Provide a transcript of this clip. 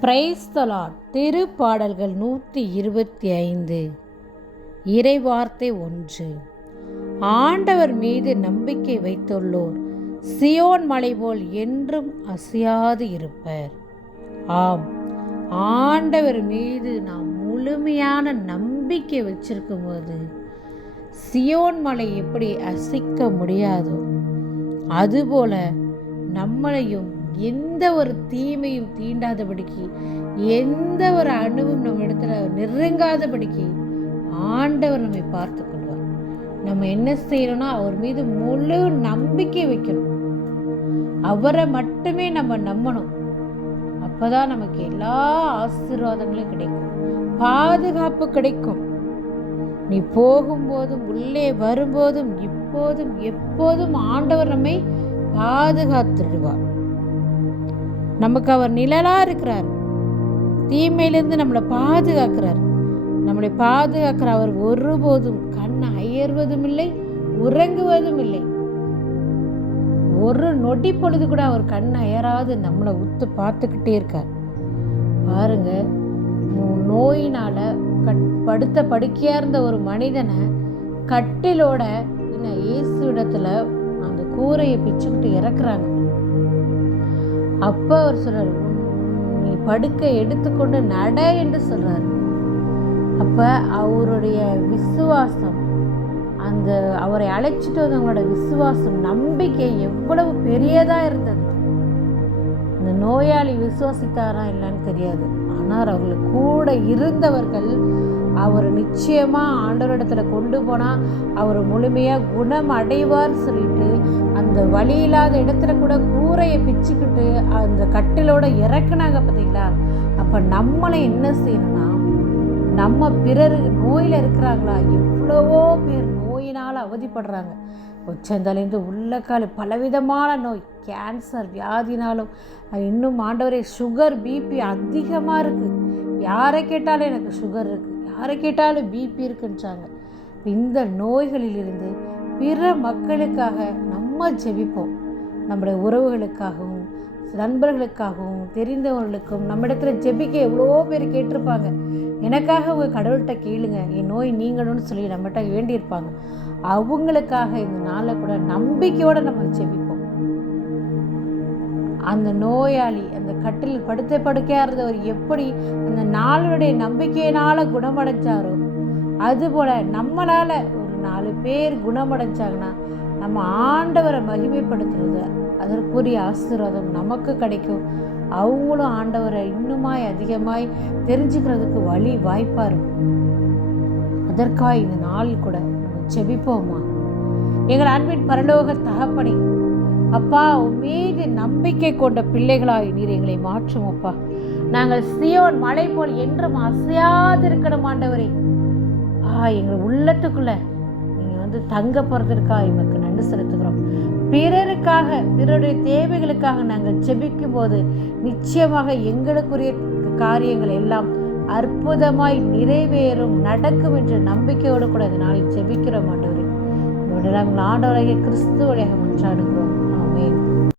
Praise the Lord திருப்பாடல்கள் நூற்றி இருபத்தி ஐந்து. இறைவார்த்தை ஒன்று. ஆண்டவர் மீது நம்பிக்கை வைத்துள்ளோர் சியோன் மலை போல் என்றும் அசையாது இருப்பர். ஆம் ஆண்டவர் மீது நாம் முழுமையான நம்பிக்கை வச்சிருக்கும் போது சியோன் மலை எப்படி அசைக்க முடியாதோ அதுபோல நம்மளையும் எந்த ஒரு தீமையும் தீண்டாதபடிக்கு எந்த ஒரு அணுவும் நம்ம இடத்துல நெருங்காதபடிக்கு ஆண்டவர் நம்மை பார்த்து கொள்வார். நம்ம என்ன செய்யணும்னா அவர் மீது முழு நம்பிக்கை வைக்கணும். அவரை மட்டுமே நம்ம நம்பணும். அப்பதான் நமக்கு எல்லா ஆசீர்வாதங்களும் கிடைக்கும். பாதுகாப்பு கிடைக்கும். நீ போகும்போதும் உள்ளே வரும்போதும் இப்போதும் எப்போதும் ஆண்டவர் நம்மை பாதுகாத்துடுவார். நமக்கு அவர் நிழலாக இருக்கிறார். தீமையிலிருந்து நம்மளை பாதுகாக்கிறார். நம்மளை பாதுகாக்கிற அவர் ஒருபோதும் கண் அயர்வதும் இல்லை உறங்குவதும் இல்லை ஒரு நொடி பொழுது கூட அவர் கண் அயராது நம்மளை உத்து பார்த்துக்கிட்டே இருக்கார். பாருங்க நோயினால் கட் படுத்த படுக்கையாக இருந்த ஒரு மனிதனை கட்டிலோட என்ன இயேசு இடத்துல அந்த கூரையை பிச்சுக்கிட்டு இறக்குறாங்க. அப்போ அவர் சொல்கிறார் நீ படுக்கை எடுத்துக்கொண்டு நட என்று சொல்கிறார் அப்போ அவருடைய விசுவாசம் அந்த அவரை அழைச்சிட்டு வந்தவங்களோட விசுவாசம் நம்பிக்கை எவ்வளவு பெரியதாக இருந்தது. இந்த நோயாளி விசுவாசித்தாரா இல்லைன்னு தெரியாது. ஆனால் அவர்கள் கூட இருந்தவர்கள் அவர் நிச்சயமாக ஆண்டவரிடத்துல கொண்டு போனால் அவர் முழுமையாக குணம் அடைவார் சொல்லிட்டு அந்த வழி இல்லாத இடத்துல கூட கூரையை பிச்சுக்கிட்டு அந்த கட்டிலோட இறக்குனாங்க பார்த்தீங்களா? அப்போ நம்மளை என்ன செய்யணும்னா நம்ம பிறர் நோயில் இருக்கிறாங்களா? எவ்வளவோ பேர் நோயினால் அவதிப்படுறாங்க. உச்சந்தலேருந்து உள்ளக்கால் பலவிதமான நோய் கேன்சர் வியாதினாலும் அது இன்னும் ஆண்டவரே சுகர் பிபி அதிகமாக இருக்குது யாரை கேட்டாலும் எனக்கு சுகர் இருக்குது யாரை கேட்டாலும் பிபி இருக்குன்றாங்க. இந்த நோய்களிலிருந்து பிற மக்களுக்காக நம்ம ஜெபிப்போம். நம்முடைய உறவுகளுக்காகவும் நண்பர்களுக்காகவும் தெரிந்தவர்களுக்கும் நம்மிடத்துல ஜெபிக்க எவ்வளோ பேர் கேட்டிருப்பாங்க. எனக்காக உங்கள் கடவுள்கிட்ட கேளுங்க. என் நோய் நீங்களும்னு சொல்லி நம்மகிட்ட வேண்டியிருப்பாங்க. அவங்களுக்காக இந்த நாளை கூட நம்பிக்கையோடு நம்ம ஜெபிப்போம். அந்த நோயாளி அந்த கட்டில் படுத்த படுக்கையாக இருந்தவர் எப்படி அந்த நாளுடைய நம்பிக்கையினால் குணமடைஞ்சாரோ அதுபோல் நம்மளால ஒரு நாலு பேர் குணமடைஞ்சாங்கன்னா நம்ம ஆண்டவரை மகிமைப்படுத்துறது அதற்குரிய ஆசீர்வாதம் நமக்கு கிடைக்கும். அவங்களும் ஆண்டவரை இன்னுமாய் அதிகமாய் தெரிஞ்சுக்கிறதுக்கு வழி வாய்ப்பாக இருக்கும். அதற்காக இந்த நாள் கூட நம்ம செபிப்போமா எங்கள் அன்பின் பரலோக தகப்பனே அப்பா மீது நம்பிக்கை கொண்ட பிள்ளைகளாய் நீர் எங்களை மாற்றும் அப்பா. நாங்கள் சியோன் மலை போல் என்றும் அசையாதிருக்கணும் ஆண்டவரே. ஆ எங்கள் உள்ளத்துக்குள்ள நீங்கள் வந்து தங்க போகிறதுக்காக எங்களுக்கு நன்றி செலுத்துகிறோம். பிறருக்காக பிறருடைய தேவைகளுக்காக நாங்கள் ஜெபிக்கும் போது நிச்சயமாக எங்களுக்குரிய காரியங்கள் எல்லாம் அற்புதமாய் நிறைவேறும் நடக்கும் என்ற நம்பிக்கையோடு கூட இந்த ஜெபிக்கிறோம் ஆண்டவரே. இதோட நாங்கள் ஆண்டவராகிய கிறிஸ்துவ வழியாக மன்றாடுகிறோம் Amen.